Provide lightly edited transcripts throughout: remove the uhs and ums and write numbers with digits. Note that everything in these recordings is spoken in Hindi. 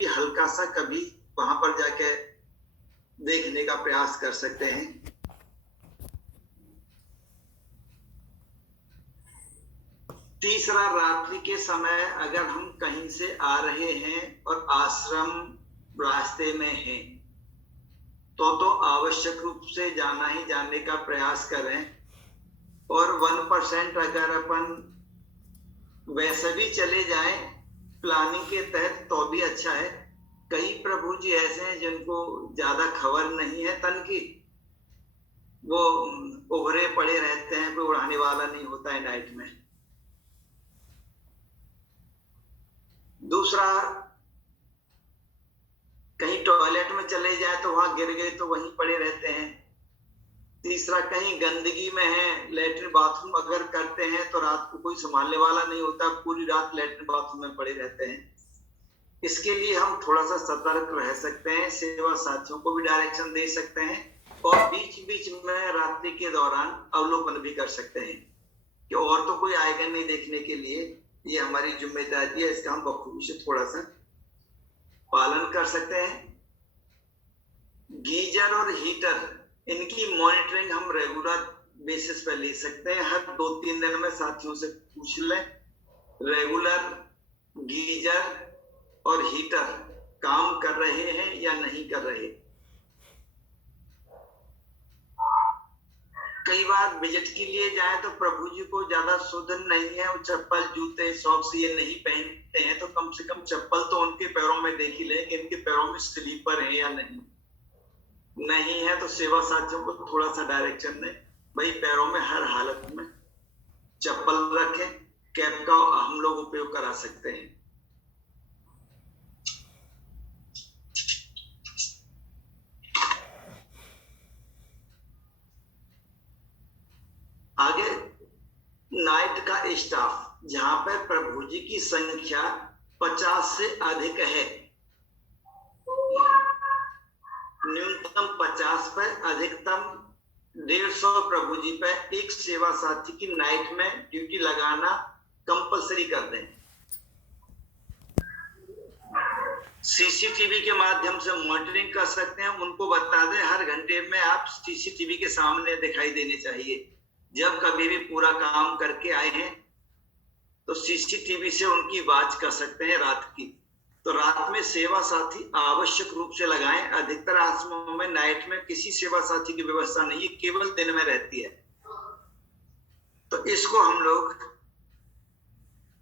हल्का सा कभी वहां पर जाके देखने का प्रयास कर सकते हैं। तीसरा, रात्रि के समय अगर हम कहीं से आ रहे हैं और आश्रम रास्ते में है तो आवश्यक रूप से जाना ही जाने का प्रयास करें। और 1% अगर अपन वैसे भी चले जाएं प्लानिंग के तहत तो भी अच्छा है। कई प्रभु जी ऐसे हैं जिनको ज्यादा खबर नहीं है तन की, वो उभरे पड़े रहते हैं, कोई उड़ाने वाला नहीं होता है नाइट में। दूसरा, कहीं टॉयलेट में चले जाए तो वहां गिर गए तो वहीं पड़े रहते हैं। तीसरा, कहीं गंदगी में है, लेटरिन बाथरूम अगर करते हैं तो रात को कोई संभालने वाला नहीं होता, पूरी रात लेटरिन बाथरूम में पड़े रहते हैं। इसके लिए हम थोड़ा सा सतर्क रह सकते हैं, सेवा साथियों को भी डायरेक्शन दे सकते हैं और बीच बीच में रात्रि के दौरान अवलोकन भी कर सकते हैं कि और तो कोई आएगा नहीं देखने के लिए, ये हमारी जिम्मेदारी है, इसका हम बखूबी से थोड़ा सा पालन कर सकते हैं। गीजर और हीटर, इनकी मॉनिटरिंग हम रेगुलर बेसिस पर ले सकते हैं। हर 2-3 दिन में साथियों से पूछ लें रेगुलर गीजर और हीटर काम कर रहे हैं या नहीं कर रहे। कई बार विजिट के लिए जाए तो प्रभु जी को ज्यादा शुद्ध नहीं है, वो चप्पल जूते सॉक्स ये नहीं पहनते हैं, तो कम से कम चप्पल तो उनके पैरों में देख ही ले कि इनके पैरों में स्लीपर है या नहीं। नहीं है तो सेवा साथियों को थोड़ा सा डायरेक्शन दें, भाई पैरों में हर हालत में चप्पल रखें। कैप का हम लोग उपयोग करा सकते हैं। आगे, नाइट का स्टाफ, जहां पर प्रभु जी की संख्या 50 से अधिक है, न्यूनतम 50 पर अधिकतम 150 प्रभु जी पर एक सेवा साथी की नाइट में ड्यूटी लगाना कंपलसरी कर दें। सीसीटीवी के माध्यम से मॉनिटरिंग कर सकते हैं, उनको बता दें हर घंटे में आप सीसीटीवी के सामने दिखाई देने चाहिए। जब कभी भी पूरा काम करके आए हैं तो सीसीटीवी से उनकी वाच कर सकते हैं रात की। तो रात में सेवा साथी आवश्यक रूप से लगाएं। अधिकतर आश्रमों में नाइट में किसी सेवा साथी की व्यवस्था नहीं है, केवल दिन में रहती है, तो इसको हम लोग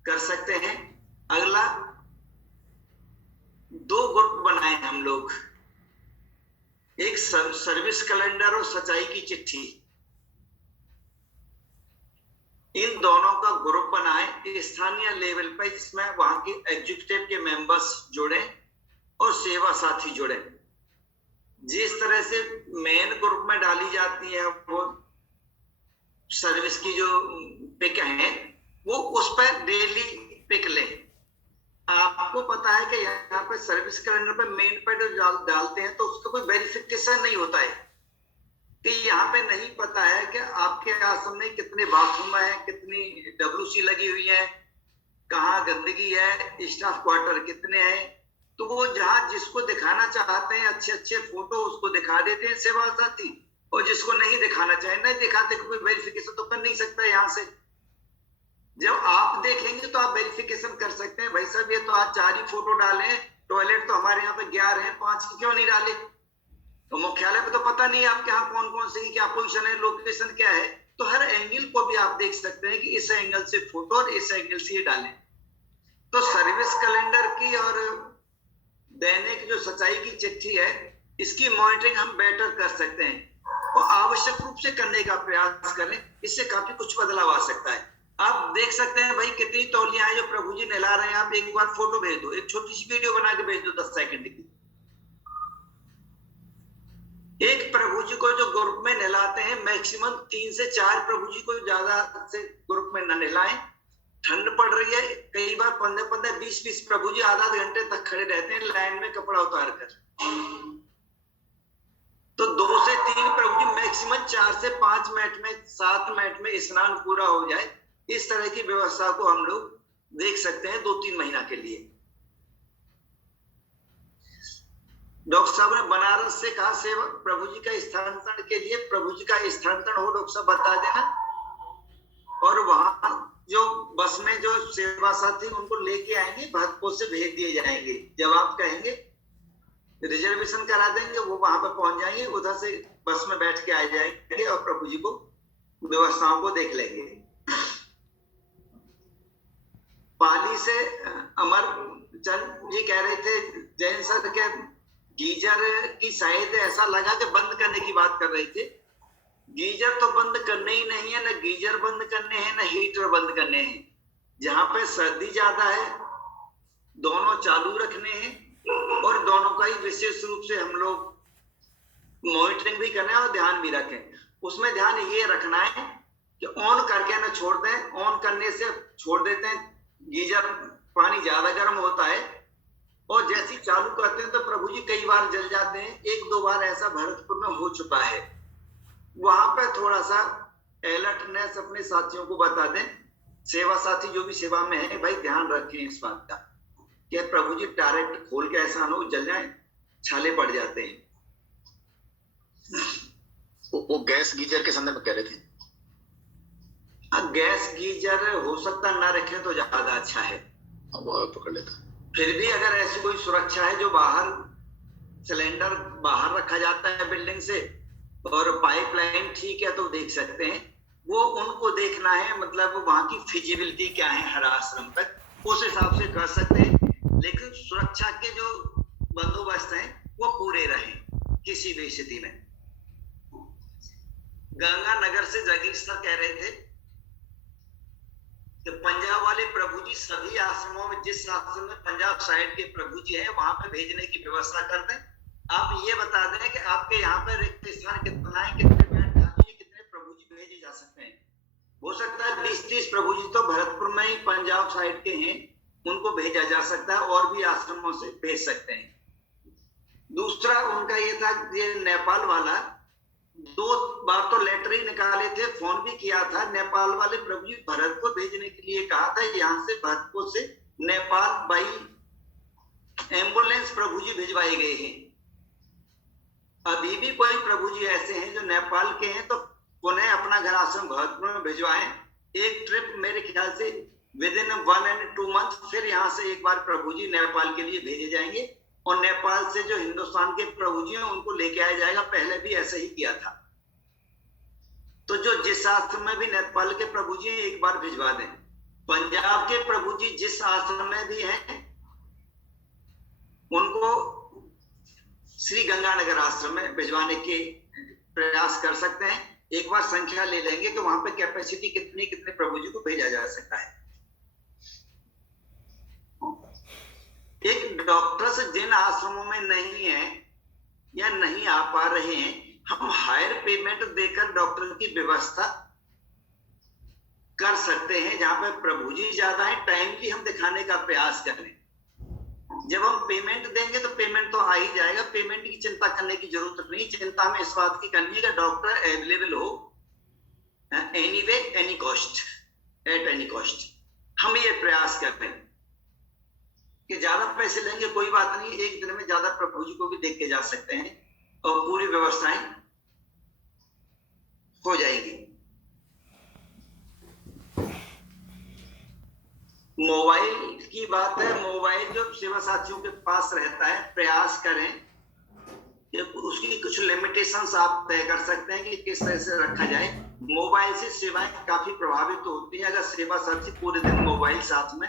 कर सकते हैं। अगला, 2 ग्रुप बनाए हम लोग, एक सर्विस कैलेंडर और सच्चाई की चिट्ठी। इन दोनों का ग्रुप बनाएं स्थानीय लेवल पर, जिसमें वहां के एग्जीक्यूटिव के मेंबर्स जुड़े और सेवा साथी जुड़े। जिस तरह से मेन ग्रुप में डाली जाती है वो सर्विस की जो पिक है, वो उस पर डेली पिक लें। आपको पता है कि यहाँ पे सर्विस कैलेंडर पे मेन पर जो डालते हैं तो उसका कोई वेरिफिकेशन नहीं होता है कि यहाँ पे नहीं पता है कि आपके आश्रम में कितने बाथरूम है, कितनी डब्ल्यूसी लगी हुई है, कहाँ गंदगी है, स्टाफ क्वार्टर कितने हैं। तो वो जहाँ जिसको दिखाना चाहते हैं अच्छे अच्छे फोटो उसको दिखा देते हैं सेवा साथी, और जिसको नहीं दिखाना चाहे नहीं दिखाते, कोई वेरिफिकेशन तो कर नहीं सकता यहाँ से। जब आप देखेंगे तो आप वेरिफिकेशन कर सकते हैं, भाई साहब ये तो आज 4 ही फोटो डाले, टॉयलेट तो हमारे यहाँ पे 11 है, 5 की क्यों नहीं डाले। तो मुख्यालय पे तो पता नहीं आपके यहाँ कौन कौन से क्या पोजीशन है, लोकेशन क्या है। तो हर एंगल को भी आप देख सकते हैं कि इस एंगल से फोटो और इस एंगल से ये डालें। तो सर्विस कैलेंडर की और दैनिक जो सच्चाई की चिट्ठी है, इसकी मॉनिटरिंग हम बेटर कर सकते हैं और आवश्यक रूप से करने का प्रयास करें, इससे काफी कुछ बदलाव आ सकता है। आप देख सकते हैं भाई कितनी तौलियां हैं जो प्रभु जी नहला रहे हैं। आप एक बार फोटो भेज दो, एक छोटी सी वीडियो बना के भेज दो 10 सेकंड की। एक प्रभु जी को जो ग्रुप में नहलाते हैं, मैक्सिमम 3 से 4 प्रभु जी को ज्यादा से ग्रुप में न नहलाएं। ठंड पड़ रही है, कई बार 15-15, 20-20 प्रभु जी आधा घंटे तक खड़े रहते हैं लाइन में कपड़ा उतार कर। तो 2 से 3 प्रभु जी, मैक्सिमम 4 से 5 मिनट में 7 मिनट में स्नान पूरा हो जाए, इस तरह की व्यवस्था को हम लोग देख सकते हैं 2-3 महीना के लिए। डॉक्टर साहब ने बनारस से कहा सेवा प्रभु जी का स्थानांतरण के लिए, प्रभु जी का स्थानांतरण हो डॉक्टर साहब बता देना, और वहां जो बस में जो सेवा साथी उनको लेके आएंगे, भरतपुर से भेज दिए जाएंगे। जब आप कहेंगे रिजर्वेशन करा देंगे, वो वहां पर पहुंच जाएंगे, उधर से बस में बैठ के आ जाएंगे और प्रभु जी को व्यवस्थाओं को देख लेंगे। पाली से अमर चंद जी कह रहे थे जैन सर के गीजर की शायद ऐसा लगा कि बंद करने की बात कर रहे थे। गीजर तो बंद करने ही नहीं है, न गीजर बंद करने हैं, न हीटर बंद करने हैं। जहां पे सर्दी ज्यादा है दोनों चालू रखने हैं, और दोनों का ही विशेष रूप से हम लोग मॉनिटरिंग भी करना है और ध्यान भी रखें। उसमें ध्यान ये रखना है कि ऑन करके ना छोड़ दें, ऑन करने से छोड़ देते हैं गीजर पानी ज्यादा गर्म होता है, और जैसे ही चालू करते हैं तो प्रभु जी कई बार जल जाते हैं। एक दो बार ऐसा भरतपुर में हो चुका है। वहां पर थोड़ा सा अलर्टनेस अपने साथियों को बता दें, सेवा साथी जो भी सेवा में है भाई ध्यान रखें इस बात का कि प्रभु जी डायरेक्ट खोल के ऐसा ना हो जल जाए, छाले पड़ जाते हैं। वो गैस गीजर के संदर्भ में कह रहे थे। गैस गीजर हो सकता ना रखें तो ज्यादा अच्छा है, वो पकड़ लेता। फिर भी अगर ऐसी कोई सुरक्षा है जो बाहर सिलेंडर बाहर रखा जाता है बिल्डिंग से और पाइपलाइन ठीक है तो देख सकते हैं, वो उनको देखना है, मतलब वहां की फिजिबिलिटी क्या है हर आश्रम तक, उस हिसाब से कर सकते हैं। लेकिन सुरक्षा के जो बंदोबस्त हैं वो पूरे रहें किसी भी स्थिति में। गंगानगर से जगीर सर कह रहे थे कि पंजाब वाले प्रभु जी सभी आश्रमों में, जिस आश्रम में पंजाब साइड के प्रभु जी हैं वहां पे भेजने की व्यवस्था कर दें। आप ये बता दें कि आपके यहाँ पर रिक्त स्थान कितना है, कितने बेड खाली है, कितने प्रभु जी भेजे जा सकते हैं। हो सकता है 20-30 प्रभु जी तो भरतपुर में ही पंजाब साइड के हैं, उनको भेजा जा सकता है, और भी आश्रमों से भेज सकते हैं। दूसरा उनका ये था, ये नेपाल वाला 2 बार तो लेटर ही निकाले थे, फोन भी किया था। नेपाल वाले प्रभु जी भरतपुर भेजने के लिए कहा था, यहाँ से भरतपुर से नेपाल बाई एम्बुलेंस प्रभु जी भिजवाए गए हैं। अभी भी कोई प्रभु जी ऐसे हैं जो नेपाल के हैं तो पुनः अपना घर आश्रम भरतपुर में भिजवाएं। एक ट्रिप मेरे ख्याल से विदिन 1 and 2 month फिर यहाँ से एक बार प्रभु जी नेपाल के लिए भेजे जाएंगे, और नेपाल से जो हिंदुस्तान के प्रभु जी हैं उनको लेके आया जाएगा। पहले भी ऐसा ही किया था। तो जो जिस आश्रम में भी नेपाल के प्रभु जी हैं एक बार भिजवा दें। पंजाब के प्रभु जी जिस आश्रम में भी हैं उनको श्री गंगानगर आश्रम में भिजवाने के प्रयास कर सकते हैं। एक बार संख्या ले लेंगे कि वहां पे कैपेसिटी कितने प्रभु जी को भेजा जा सकता है। एक डॉक्टर्स जिन आश्रमों में नहीं है या नहीं आ पा रहे हैं, हम हायर पेमेंट देकर डॉक्टर की व्यवस्था कर सकते हैं। जहां पे प्रभु जी ज्यादा है, टाइमली हम दिखाने का प्रयास करें। जब हम पेमेंट देंगे तो पेमेंट तो आ ही जाएगा, पेमेंट की चिंता करने की जरूरत नहीं। चिंता में इस बात की करनी है कि डॉक्टर अवेलेबल हो anyway, any cost, at any cost. हम ये प्रयास करते हैं कि ज्यादा पैसे लेंगे कोई बात नहीं, एक दिन में ज्यादा प्रभु जी को भी देख के जा सकते हैं और पूरी व्यवस्थाएं हो जाएगी। मोबाइल की बात है, मोबाइल जो सेवा साथियों के पास रहता है, प्रयास करें कि उसकी कुछ लिमिटेशंस आप तय कर सकते हैं कि किस तरह से रखा जाए। मोबाइल से सेवाएं काफी प्रभावित होती हैं। अगर सेवा साथी पूरे दिन मोबाइल साथ में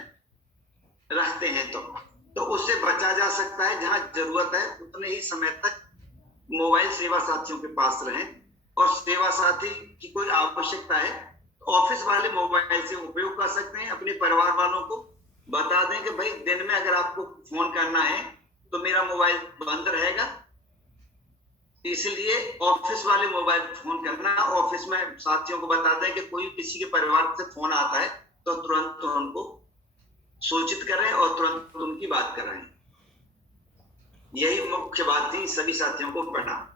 रखते हैं तो उससे बचा जा सकता है। जहां जरूरत है उतने ही समय तक मोबाइल सेवा साथियों के पास रहें, और सेवा साथी की कोई आवश्यकता है ऑफिस वाले मोबाइल से उपयोग कर सकते हैं। अपने परिवार वालों को बता दें कि भाई दिन में अगर आपको फोन करना है तो मेरा मोबाइल बंद रहेगा, इसलिए ऑफिस वाले मोबाइल फोन करना। ऑफिस में साथियों को बता दें कि कोई किसी के परिवार से फोन आता है तो तुरंत उनको सूचित करें और तुरंत उनकी बात कराएं। यही मुख्य बात थी। सभी साथियों को प्रणाम।